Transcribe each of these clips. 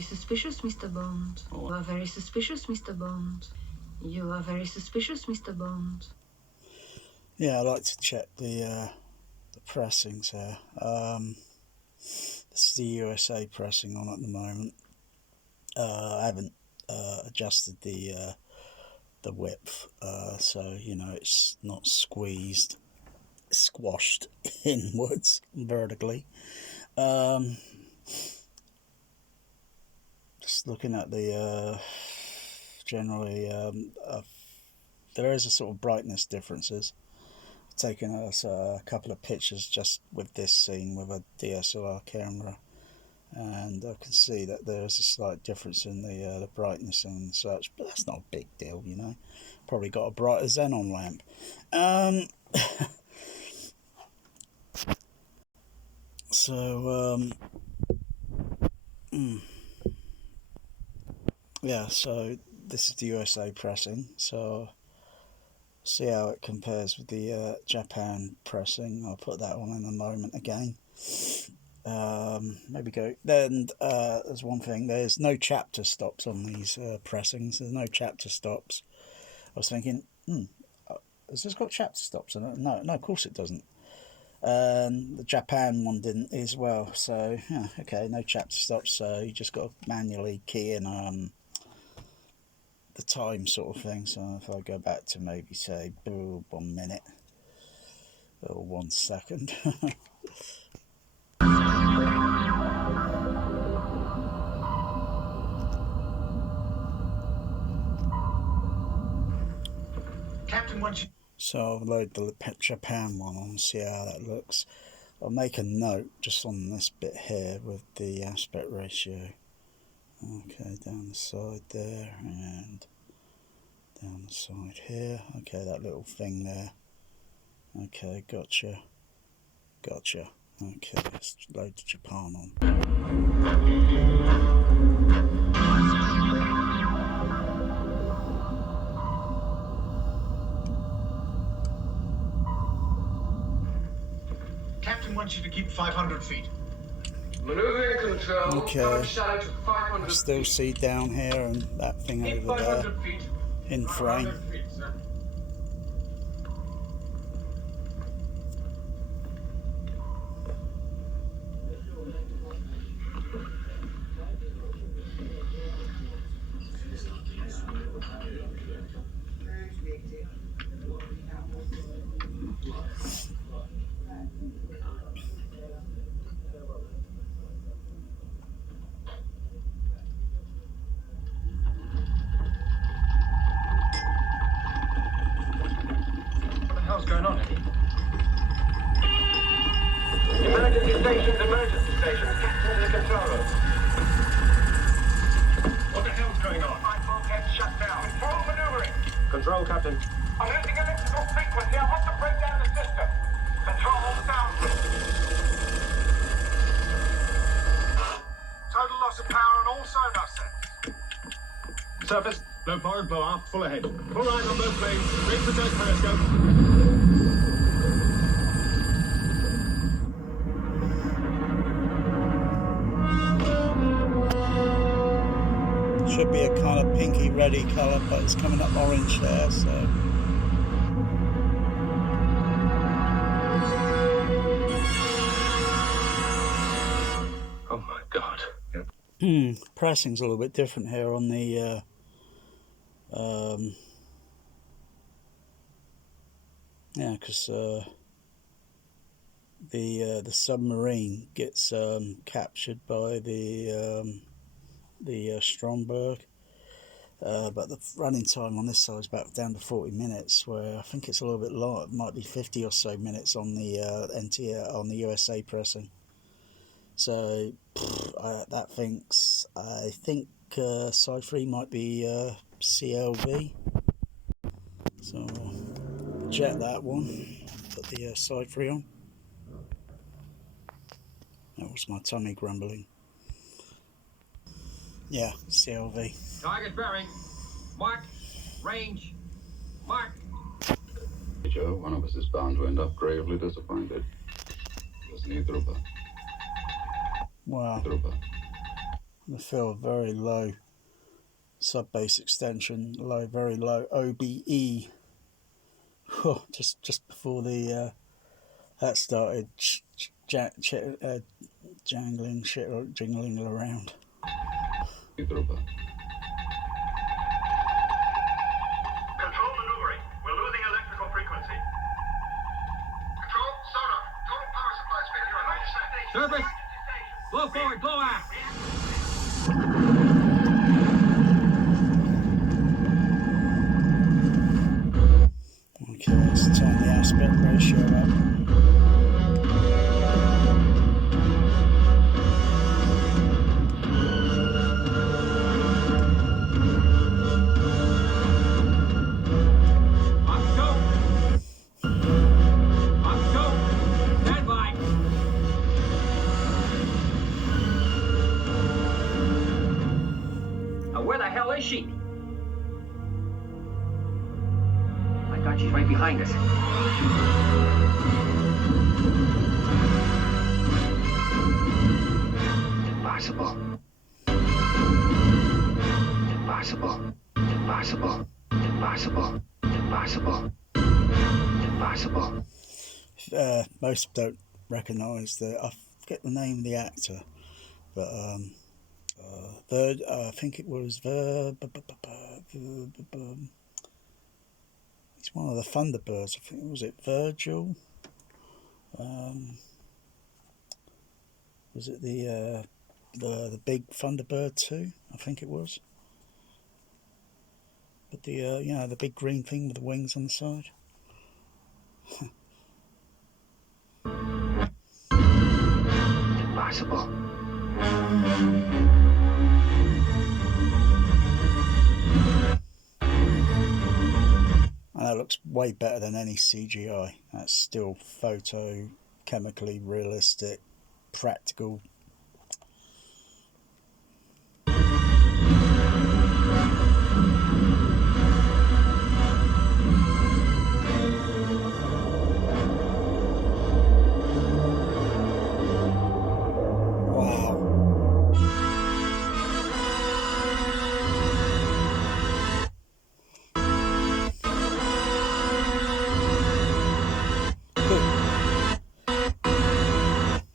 very suspicious, Mr. Bond. You are very suspicious, Mr. Bond. You are very suspicious, Mr. Bond. Yeah, I like to check the pressings here. This is the USA pressing on at the moment. I haven't adjusted the width, so you know it's not squashed inwards vertically. Just looking at the generally, there is a sort of brightness differences. I've taken a couple of pictures just with this scene with a DSLR camera, and I can see that there's a slight difference in the brightness and such, but that's not a big deal, you know. Probably got a brighter xenon lamp. Yeah, so this is the USA pressing, so see how it compares with the Japan pressing. I'll put that one in a moment again. Maybe go then. There's one thing, there's no chapter stops on these pressings. There's no chapter stops. I was thinking, has this got chapter stops in it? No, of course it doesn't. The Japan one didn't as well, so yeah, okay, no chapter stops, so you just got to manually key in the time sort of thing. So if I go back to maybe say 1 minute or 1 second. Captain, once you... So I'll load the Japan one on, see how that looks. I'll make a note just on this bit here with the aspect ratio. Okay, down the side there and down the side here. Okay, that little thing there. Okay, gotcha. Okay, let's load the Japan on. Captain wants you to keep 500 feet. Maneuvering control. Okay, I still see down here and that thing over there in frame. What's going on, Eddie? Emergency station. Captain to the control room. What the hell's going on? My bulkhead shut down. Control maneuvering. Control, Captain. I'm losing electrical frequency. I want to break down the system. Control sound. Total loss of power on all sonar sets. Surface, low forward, blow aft, full ahead. Full right on both blades. Rig for third periscope. Should be a kind of pinky reddy colour, but it's coming up orange there, so. Oh my God. Pressing's a little bit different here on the yeah, because the submarine gets captured by the Stromberg, but the running time on this side is about down to 40 minutes, where I think it's a little bit long. It might be 50 or so minutes on the on the USA pressing. So that thinks, I think side 3 might be CLV. So jet that one, put the side 3 on. That was my tummy grumbling. Yeah, CLV. Target bearing. Mark. Range. Mark. Joe, one of us is bound to end up gravely disappointed. Does neither of us. Wow. I feel very low sub-bass extension, very low OBE. Just before the that started jingling around. Trooper. Control maneuvering. We're losing electrical frequency. Control, sonar. Total power supply is failure on all stations. Service. Blow forward, blow aft. Okay, let's turn the aspect ratio up. Where the hell is she? My God, she's right behind us. Impossible. Impossible. Impossible. Impossible. Impossible. Impossible. Most don't recognise I forget the name of the actor, but I think it was he's one of the Thunderbirds. I think was it Virgil? Was it the big Thunderbird 2? I think it was. But the the big green thing with the wings on the side. Possible. And that looks way better than any CGI. That's still chemically realistic, practical.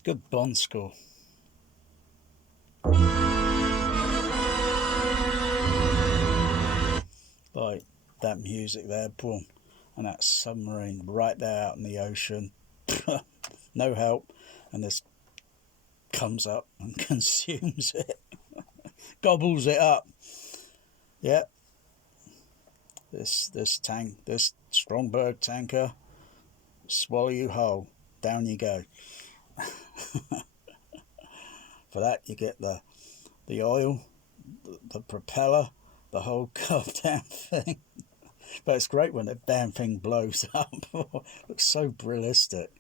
Good Bond score. Like that music there, boom, and that submarine right there out in the ocean, no help, and this comes up and consumes it, gobbles it up. Yep. This Stromberg tanker, swallow you whole. Down you go. For that you get the oil, the propeller, the whole goddamn thing. But it's great when the damn thing blows up. Looks so realistic.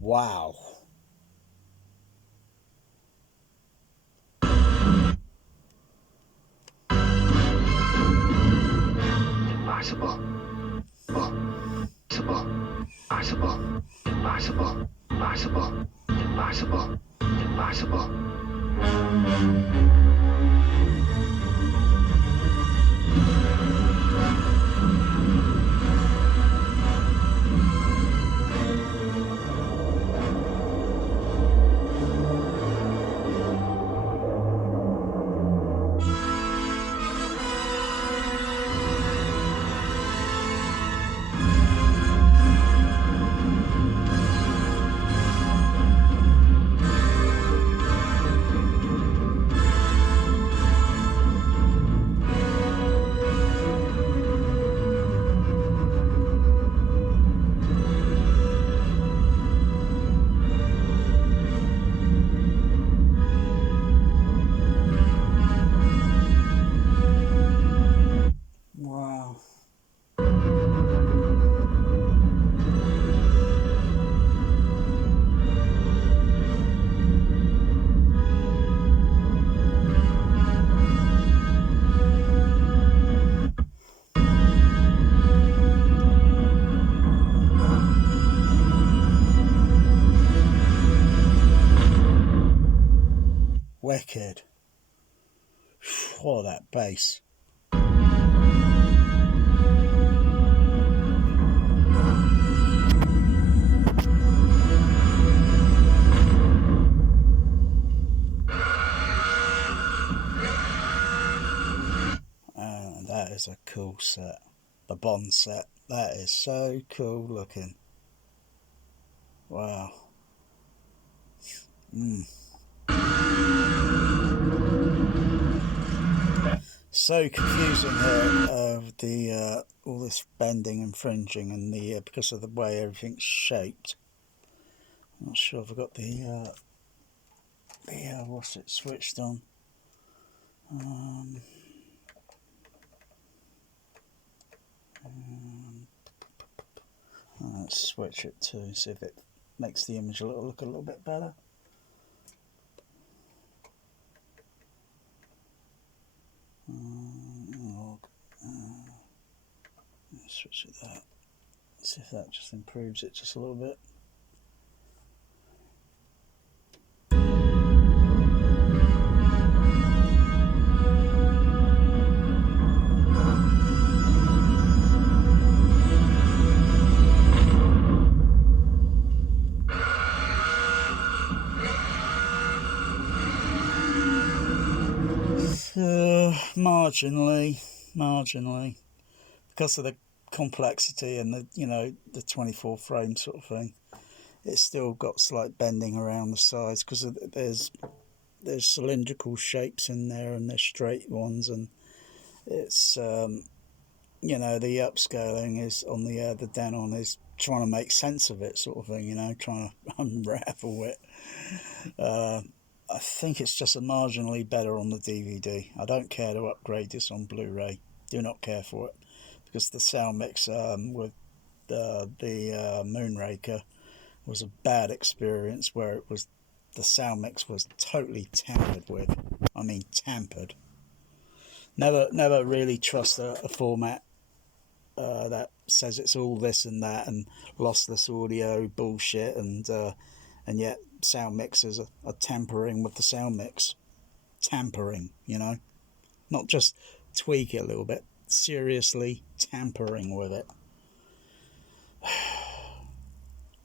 Wow. Possible. Possible. Possible. Possible. Possible. Possible. Possible. wicked. Oh, that bass. That is a cool set. The Bond set. That is so cool looking. Wow. So confusing here, the all this bending and fringing, and the because of the way everything's shaped. I'm not sure if I've got the what's it switched on. Let's switch it to see if it makes the image look a little bit better. Switch it that. See if that just improves it just a little bit. Marginally, because of the complexity and the 24 frame sort of thing, it's still got slight bending around the sides because there's cylindrical shapes in there and there's straight ones, and it's the upscaling is on the down on is trying to make sense of it, sort of thing, trying to unravel it. I think it's just a marginally better on the DVD. I don't care to upgrade this on Blu-ray. Do not care for it, because the sound mix with the Moonraker was a bad experience, where it was the sound mix was totally tampered with. I mean, tampered. Never really trust a format that says it's all this and that and lossless audio bullshit, and yet sound mixers are tampering with the sound mix. Tampering, not just tweak it a little bit, seriously tampering with it.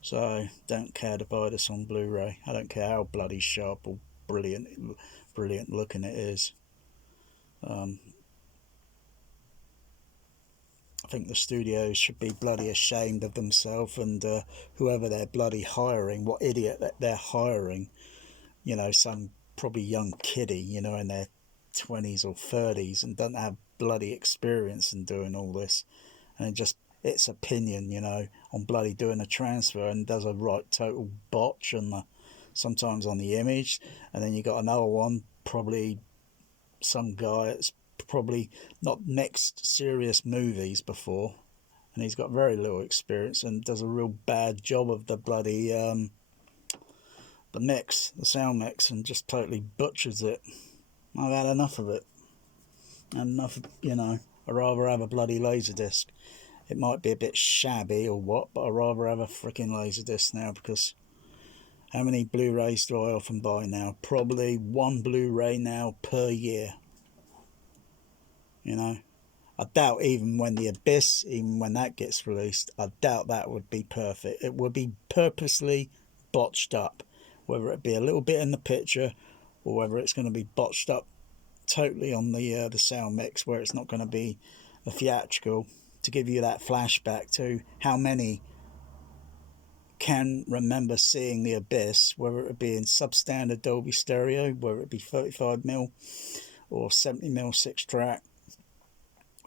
So don't care to buy this on Blu-ray. I don't care how bloody sharp or brilliant looking it is. I think the studios should be bloody ashamed of themselves, and whoever they're bloody hiring, what idiot that they're hiring, some probably young kiddie, in their 20s or 30s, and doesn't have bloody experience in doing all this, and it's opinion, on bloody doing a transfer, and does a right total botch sometimes on the image. And then you got another one, probably some guy that's probably not mixed serious movies before, and he's got very little experience and does a real bad job of the bloody the sound mix, and just totally butchers it. I've had enough of it. Enough, I'd rather have a bloody laserdisc. It might be a bit shabby or what, but I'd rather have a freaking laserdisc now, because how many Blu-rays do I often buy now? Probably one Blu-ray now per year. I doubt even when The Abyss, even when that gets released, I doubt that would be perfect. It would be purposely botched up, whether it be a little bit in the picture or whether it's going to be botched up totally on the sound mix, where it's not going to be a theatrical, to give you that flashback to how many can remember seeing The Abyss, whether it be in substandard Dolby Stereo, whether it be 35mm or 70mm 6-track,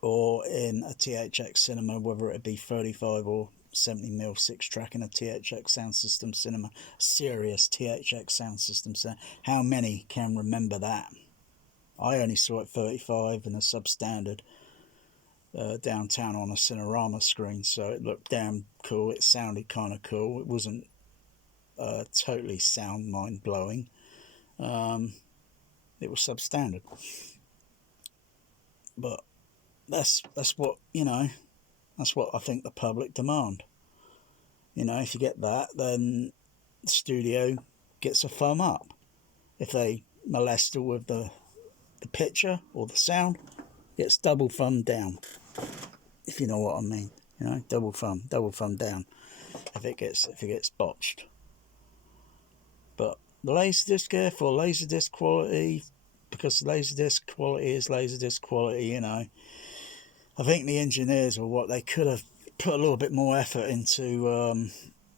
or in a THX cinema, whether it be 35 or 70mm 6-track in a THX sound system cinema, serious THX sound system cinema. How many can remember that? I only saw it 35 in a substandard downtown on a Cinerama screen, so it looked damn cool. It sounded kind of cool. It wasn't totally sound mind-blowing. It was substandard. But that's what that's what I think the public demand. If you get that, then the studio gets a thumb up. If they molester with the picture or the sound, gets double thumb down, if you know what I mean. You know, double thumb down if it gets botched. But the Laserdisc, for Laserdisc quality, because Laserdisc quality is Laserdisc quality, you know, I think the engineers, or what, they could have put a little bit more effort into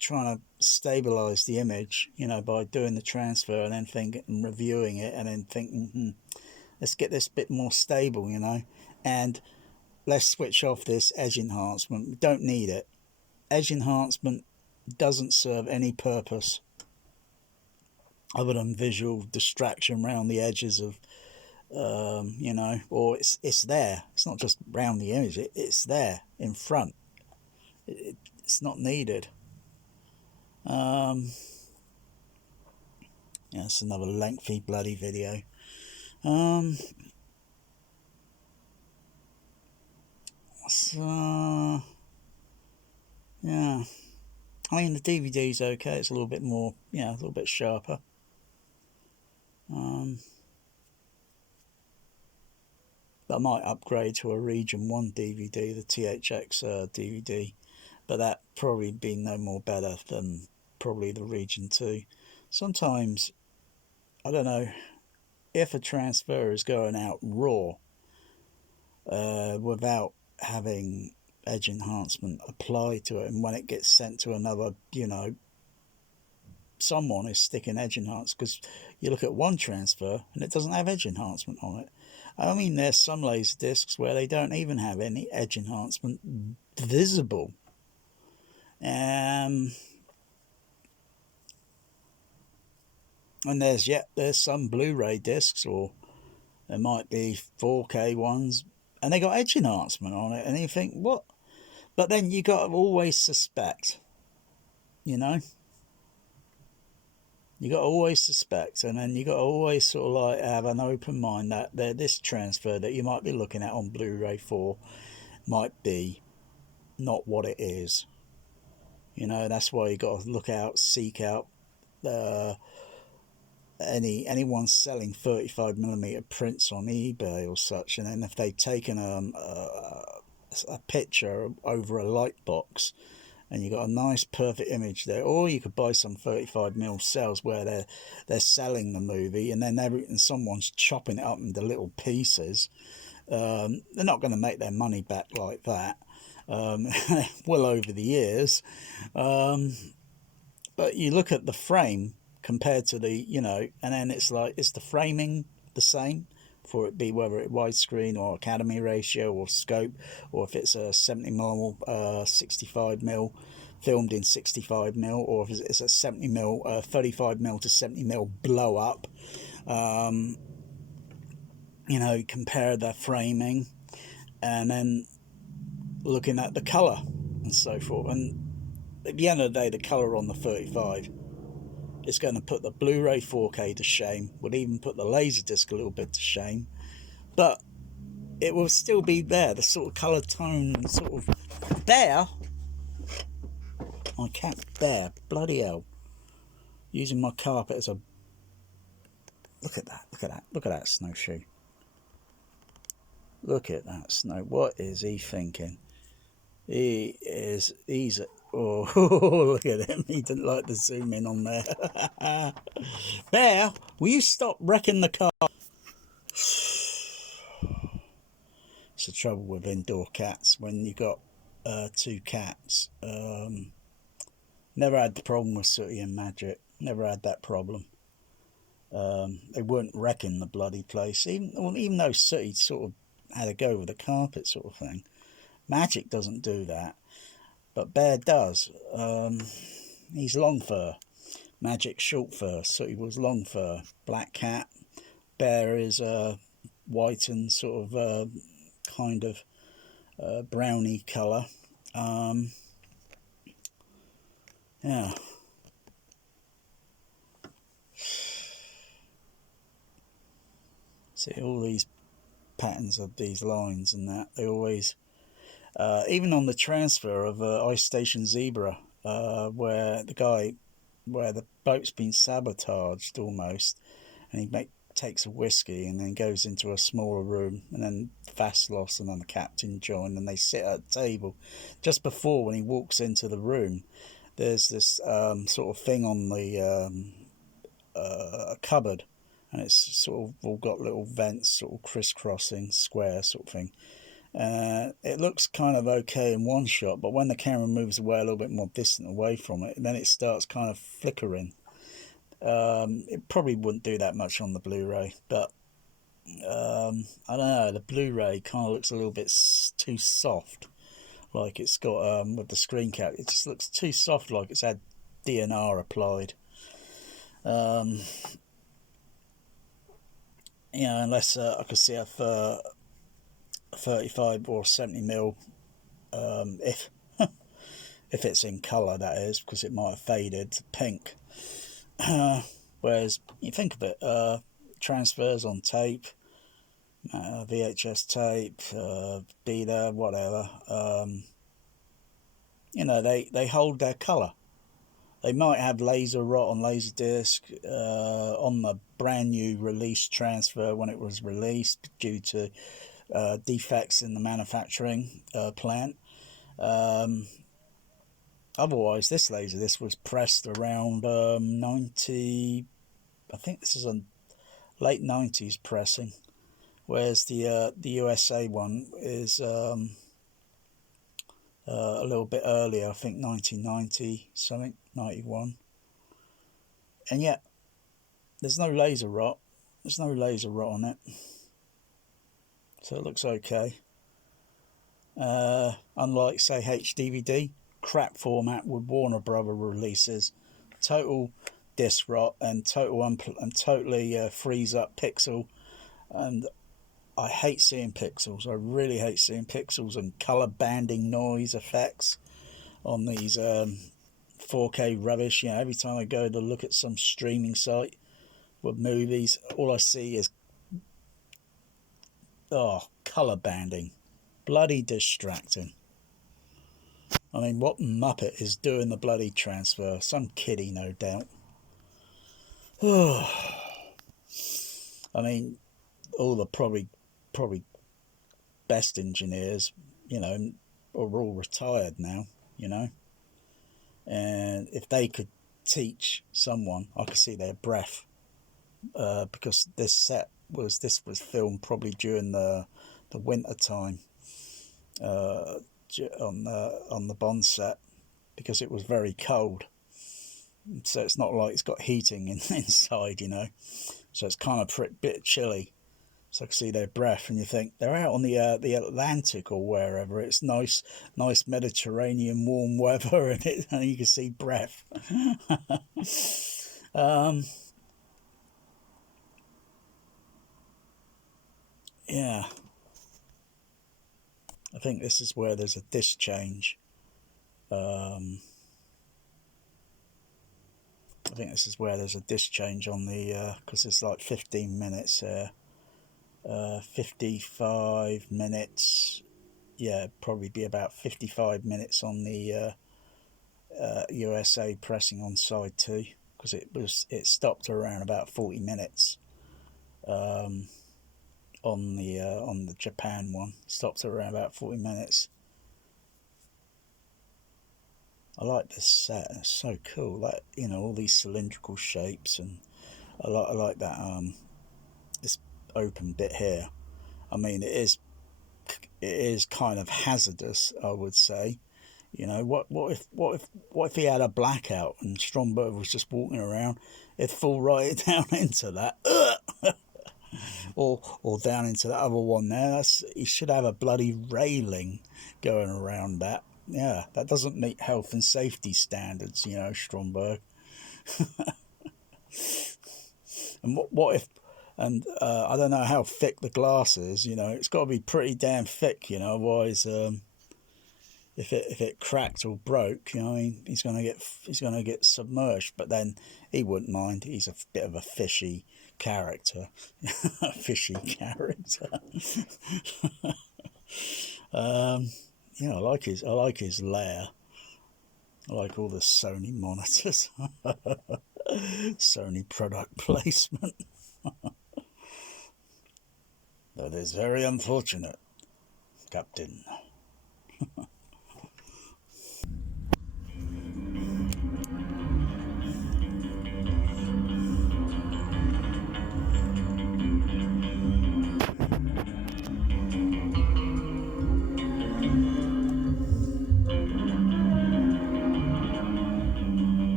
trying to stabilize the image, you know, by doing the transfer and then thinking and reviewing it and then thinking, let's get this bit more stable, you know, and let's switch off this edge enhancement. We don't need it. Edge enhancement doesn't serve any purpose other than visual distraction around the edges of, you know, or it's there. It's not just around the image. It's there in front. It's not needed. Yeah, it's another lengthy bloody video. So yeah, I mean the DVD's okay. It's a little bit more, yeah, a little bit sharper. But I might upgrade to a Region 1 DVD, the THX DVD, but that probably be no more better than probably the Region 2. Sometimes, I don't know, if a transfer is going out raw without having edge enhancement applied to it, and when it gets sent to another, you know, someone is sticking edge enhancement, because you look at one transfer and it doesn't have edge enhancement on it. I mean, there's some laser discs where they don't even have any edge enhancement visible. And there's some Blu-ray discs, or there might be 4K ones, and they got edge enhancement on it, and you think, what? But then you got to always suspect, you know? You got to always suspect, and then you got to always sort of like have an open mind that this transfer that you might be looking at on Blu-ray 4 might be not what it is. You know, that's why you got to look out, seek out anyone selling 35mm prints on eBay or such, and then if they've taken a picture over a light box, and you got a nice perfect image there, or you could buy some 35mm cells where they're selling the movie, and then someone's chopping it up into little pieces. They're not going to make their money back like that. Well over the years, but you look at the frame compared to the, you know, and then it's like, is the framing the same for it be whether it's widescreen or Academy ratio or scope, or if it's a 70mm 65mm filmed in 65mm, or if it's a 70mm 35mm to 70mm blow up. You know, compare the framing and then looking at the color and so forth, and at the end of the day, the color on the 35 is going to put the Blu-ray 4K to shame, would even put the Laserdisc a little bit to shame, but it will still be there, the sort of color tone sort of there. I can't bear, bloody hell, using my carpet as a, look at that snowshoe. Look at that snow. What is he thinking? He's oh, look at him. He didn't like to zoom in on there. Bear, will you stop wrecking the car? It's the trouble with indoor cats when you got two cats. Never had the problem with Sooty and Magic. Never had that problem. They weren't wrecking the bloody place. Even though Sooty sort of had a go with the carpet sort of thing. Magic doesn't do that, but Bear does. He's long fur. Magic short fur. Sooty was long fur. Black cat. Bear is white and sort of kind of browny colour. Yeah. See all these patterns of these lines and that, they always even on the transfer of Ice Station Zebra, where the boat's been sabotaged almost, and he takes a whiskey and then goes into a smaller room, and then Vaslos and then the captain join, and they sit at a table. Just before, when he walks into the room, there's this sort of thing on the cupboard, and it's sort of all got little vents sort of crisscrossing, square sort of thing. It looks kind of okay in one shot, but when the camera moves away a little bit more distant away from it, then it starts kind of flickering. It probably wouldn't do that much on the Blu-ray, but I don't know, the Blu-ray kind of looks a little bit too soft, like it's got with the screen cap, it just looks too soft, like it's had DNR applied. You know, unless I could see a 35 or 70 mil, if if it's in colour, that is, because it might have faded to pink. Whereas you think of it, transfers on tape, VHS tape, beta, whatever, you know, they hold their colour. They might have laser rot on laserdisc on the brand new release transfer when it was released due to defects in the manufacturing plant. Otherwise, this laserdisc was pressed around 90. I think this is a late 90s pressing, whereas the USA one is a little bit earlier. I think 1990 something, 91. And yet, there's no laser rot. There's no laser rot on it. So it looks okay. Unlike, say, HDVD, crap format with Warner Brother releases, total disc rot and totally freeze up pixel. And I hate seeing pixels. I really hate seeing pixels and color banding noise effects on these 4K rubbish. You know, every time I go to look at some streaming site with movies, all I see is color banding. Bloody distracting. I mean, what muppet is doing the bloody transfer? Some kiddie, no doubt. I mean, all the probably best engineers, you know, are all retired now, you know. And if they could teach someone, I could see their breath, because this was filmed probably during the winter time on the Bond set, because it was very cold. So it's not like it's got heating inside, you know. So it's kind of a bit chilly. So I can see their breath, and you think they're out on the Atlantic or wherever. It's nice Mediterranean warm weather, and you can see breath. Yeah. I think this is where there's a disc change. I think this is where there's a disc change on the, because it's like 15 minutes here. 55 minutes. Yeah, probably be about 55 minutes on the USA pressing on side 2, because it stopped around about 40 minutes. On the Japan one, stopped around about 40 minutes. I like this set. It's so cool. Like, you know, all these cylindrical shapes, and I like that this open bit here. I mean, it is kind of hazardous, I would say. You know, what if he had a blackout and Stromberg was just walking around? It'd fall right down into that. Or down into that other one there. He should have a bloody railing going around that. Yeah, that doesn't meet health and safety standards, you know, Stromberg. And what if? And I don't know how thick the glass is. You know, it's got to be pretty damn thick. You know, otherwise, if it cracked or broke, you know, I mean, he's gonna get submerged. But then he wouldn't mind. He's a bit of a fishy character. Yeah, I like his lair. I like all the Sony monitors. Sony product placement. That is very unfortunate, Captain.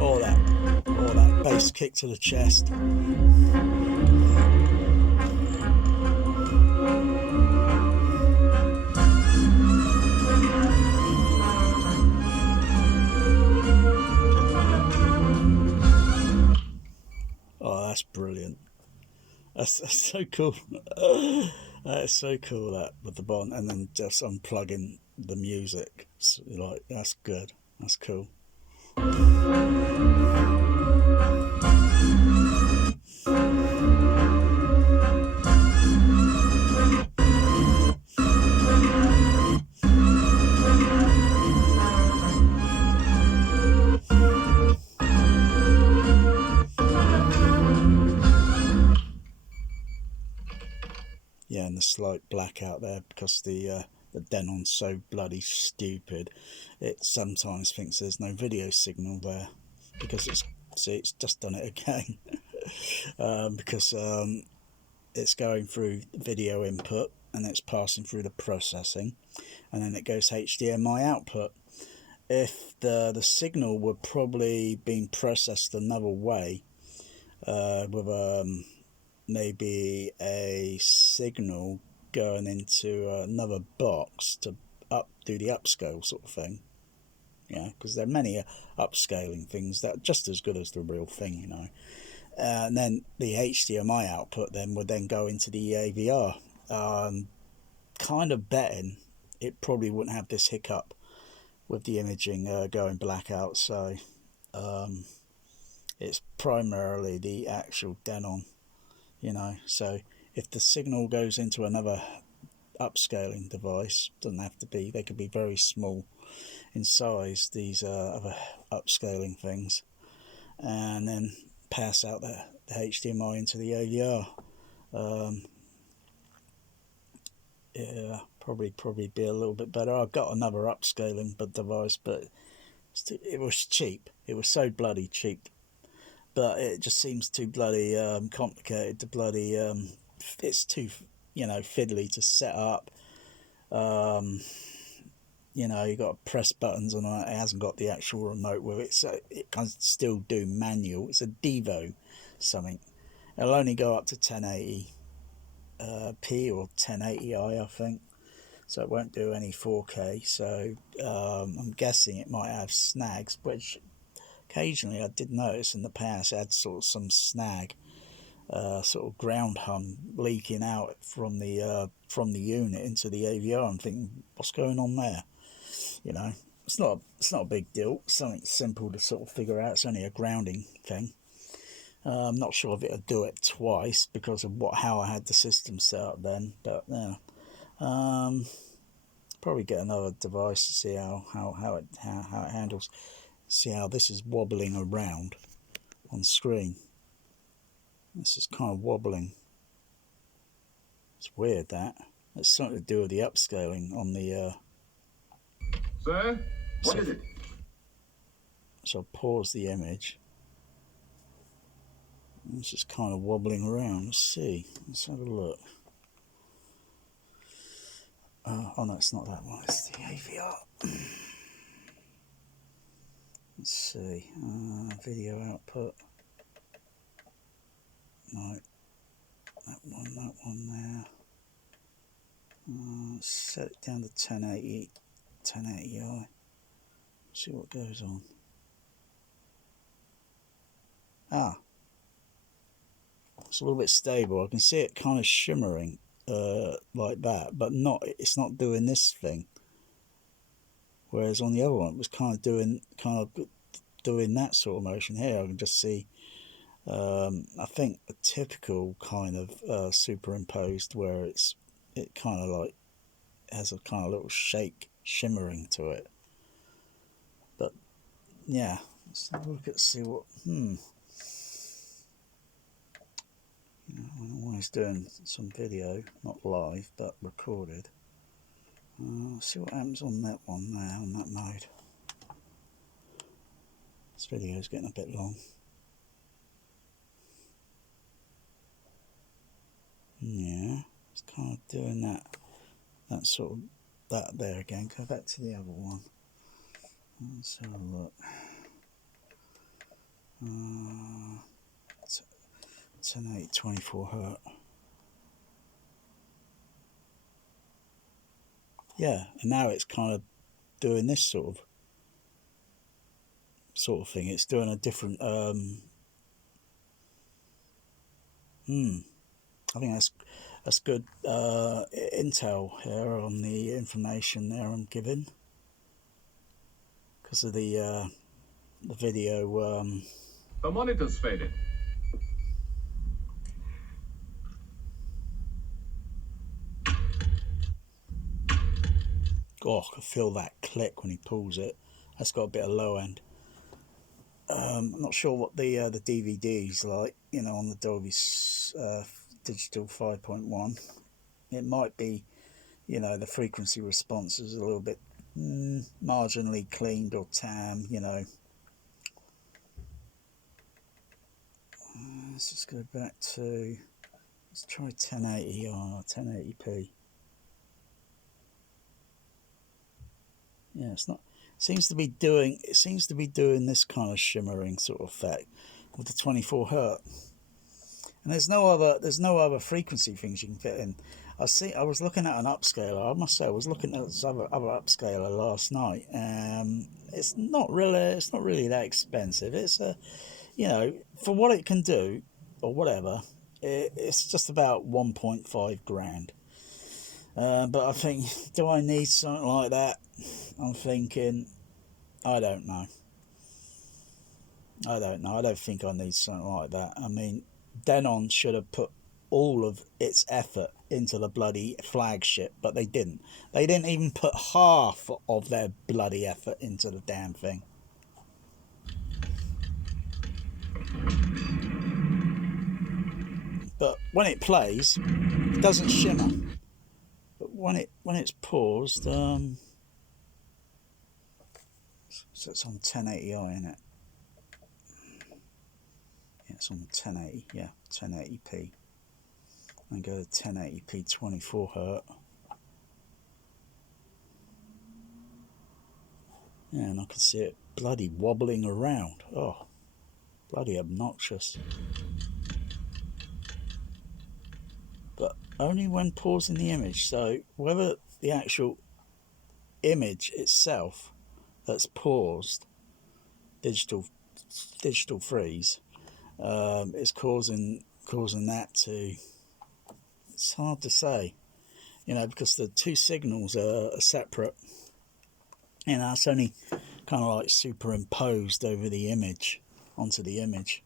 All that bass kick to the chest. Oh, that's brilliant. That's so cool. That's so cool, that with the Bond, and then just unplugging the music. It's like, that's good. That's cool. Yeah, and the slight blackout there because the Denon's so bloody stupid. It sometimes thinks there's no video signal there because it's just done it again. Because it's going through video input and it's passing through the processing, and then it goes HDMI output. If the signal were probably being processed another way, with maybe a signal going into another box to do the upscale sort of thing, because there are many upscaling things that are just as good as the real thing, and then the HDMI output then would then go into the AVR. Kind of betting it probably wouldn't have this hiccup with the imaging going blackout, so it's primarily the actual Denon, so if the signal goes into another upscaling device, doesn't have to be, they could be very small in size, these other upscaling things, and then pass out the HDMI into the AVR. Yeah, probably be a little bit better. I've got another upscaling device, but it was cheap. It was so bloody cheap, but it just seems too bloody complicated to bloody it's too fiddly to set up. You got to press buttons on it. It hasn't got the actual remote with it, so it can still do manual. It's a Devo something. It'll only go up to 1080p or 1080i, I think, so it won't do any 4K. So I'm guessing it might have snags, which occasionally I did notice in the past. It had sort of some snag, sort of ground hum leaking out from the unit into the AVR. I'm thinking, what's going on there? It's not a big deal. It's something simple to sort of figure out. It's only a grounding thing. I'm not sure if it'll do it twice because of how I had the system set up then, but yeah. Probably get another device to see how it handles. See how this is wobbling around on screen. This is kind of wobbling. It's weird that. It's something to do with the upscaling on the. Sir, what is it? So I'll pause the image. It's just kind of wobbling around. Let's see. Let's have a look. Oh no, it's not that one. It's the AVR. Let's see. Video output. No. That one there. Set it down to 1080i. See what goes on. It's a little bit stable. I can see it kind of shimmering like that, but it's not doing this thing. Whereas on the other one, it was kind of doing that sort of motion. Here I can just see, I think, a typical kind of superimposed where it kind of like has a kind of little shake shimmering to it. But yeah, let's have a look at see what. I'm always doing some video, not live but recorded. See what happens on that one there, on that mode. This video is getting a bit long. Yeah, it's kind of doing that sort of, that there again. Go back to the other one. Let's have a look. 1080 24 hertz. Yeah, and now it's kind of doing this sort of thing. It's doing a different I think that's good intel here on the information there I'm giving, because of the video. The monitor's faded. Oh, I can feel that click when he pulls it. That's got a bit of low end. I'm not sure what the DVD's like, you know, on the Dolby Digital 5.1. It might be, you know, the frequency response is a little bit marginally cleaned or tam, you know. Let's just go back to, let's try 1080 or 1080p. Yeah, it's not. It seems to be doing this kind of shimmering sort of effect with the 24 hertz. And there's no other frequency things you can fit in. I was looking at an upscaler. I must say, I was looking at this other upscaler last night. It's not really that expensive. It's you know, for what it can do or whatever, it's just about 1.5 grand. But I think, do I need something like that? I'm thinking, I don't know. I don't think I need something like that. I mean, Denon should have put all of its effort into the bloody flagship, but they didn't. They didn't even put half of their bloody effort into the damn thing. But when it plays, it doesn't shimmer. But when it's paused, so it's on 1080i, isn't it? Yeah, it's on 1080. Yeah, 1080p. And go to 1080p 24 hertz. Yeah, and I can see it bloody wobbling around. Oh, bloody obnoxious. But only when pausing the image. So whether the actual image itself that's paused, digital freeze, is causing that to. It's hard to say, you know, because the two signals are separate. You know, it's only kind of like superimposed over the image, onto the image.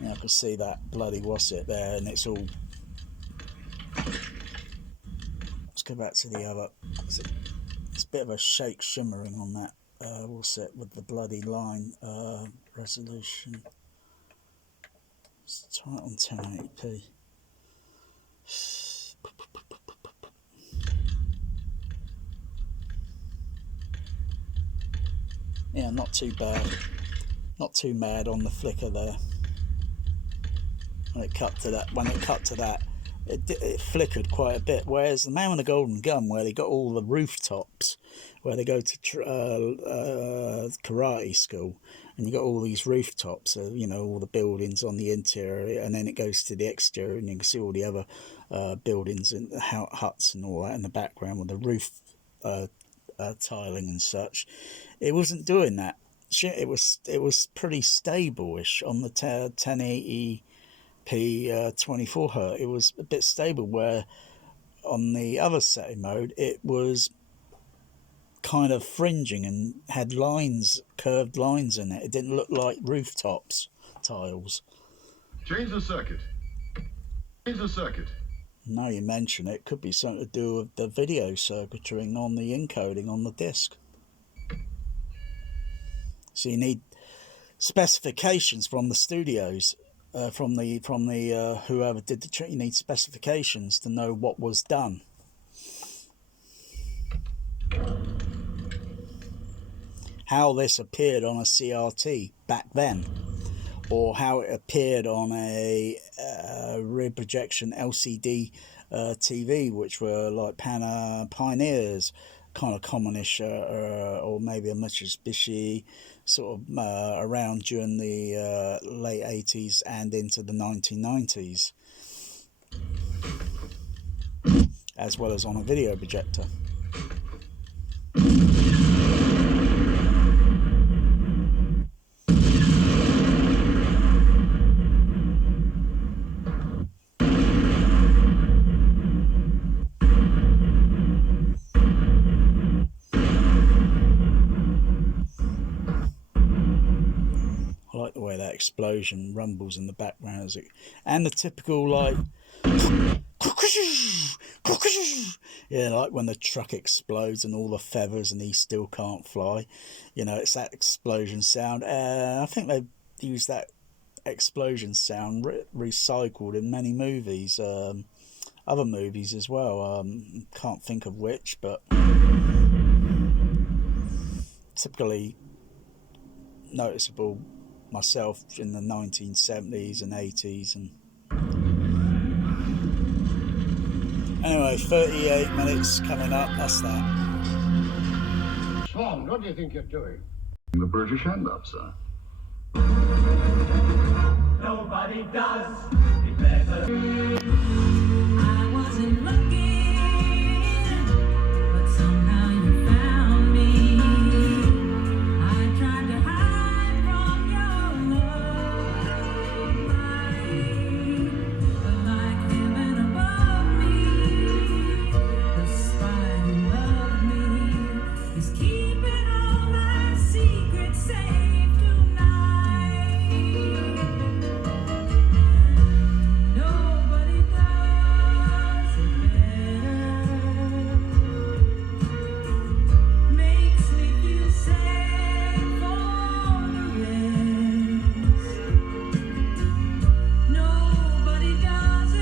Yeah, I can see that bloody what's it there, and it's all. Let's go back to the other. It's a bit of a shake shimmering on that. What's it with the bloody line resolution? Let's try it on 1080p. Yeah, not too bad. Not too mad on the flicker there. When it cut to that, it flickered quite a bit. Whereas the Man with the Golden Gun, where they got all the rooftops, where they go to karate school, and you got all these rooftops, you know, all the buildings on the interior, and then it goes to the exterior, and you can see all the other buildings and huts and all that in the background with the roof tiling and such. It wasn't doing that. It was pretty stable-ish on the 1080p 24 hertz. It was a bit stable, where on the other setting mode it was kind of fringing and had lines, curved lines in it. It didn't look like rooftops tiles. Change the circuit. Change the circuit. Now you mention it, could be something to do with the video circuitry on the encoding on the disc. So you need specifications from the studios, from the whoever did the trick. You need specifications to know what was done. How this appeared on a CRT back then, or how it appeared on a rear projection LCD TV, which were like Pioneers, kind of commonish, or maybe a Mitsubishi, sort of around during the late 80s and into the 1990s, as well as on a video projector. I like the way that explosion rumbles in the background, as it, and the typical like, yeah, like when the truck explodes and all the feathers and he still can't fly. You know, it's that explosion sound. I think they've used that explosion sound recycled in many movies, other movies as well. Can't think of which, but typically noticeable myself in the 1970s and 80s. And anyway, 38 minutes coming up, that's that. Swan, what do you think you're doing? The British end up, sir. Nobody does it better. I wasn't looking, but somehow you found me. I tried to hide from your love, but like heaven above me, the spy who loved me is keeping all my secrets safe tonight. Nobody does it better. Makes me feel sad for the rest. Nobody does it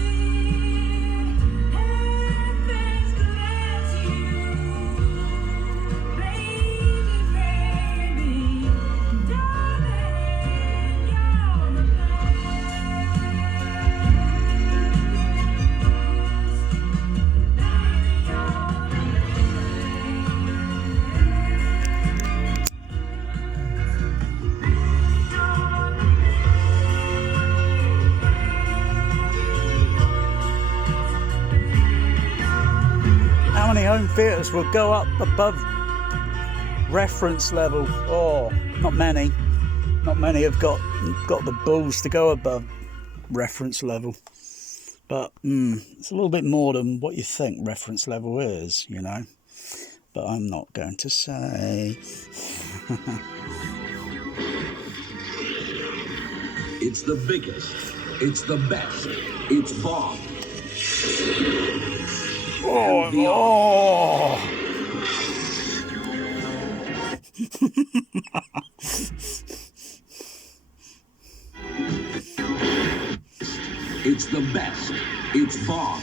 half as good as you, baby, baby, darling, you're the How many home theatres will go up above reference level? Oh, not many. Not many have got the balls to go above reference level. But it's a little bit more than what you think reference level is, you know. But I'm not going to say. It's the biggest. It's the best. It's Bob. Oh. It's the best. It's Bob.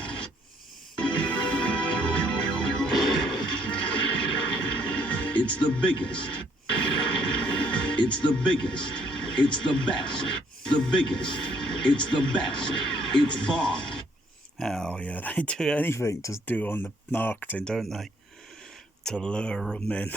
It's the biggest. It's the biggest. It's the best. The biggest. It's the best. It's Bob. Oh yeah, they do anything to do on the marketing, don't they? To lure them in.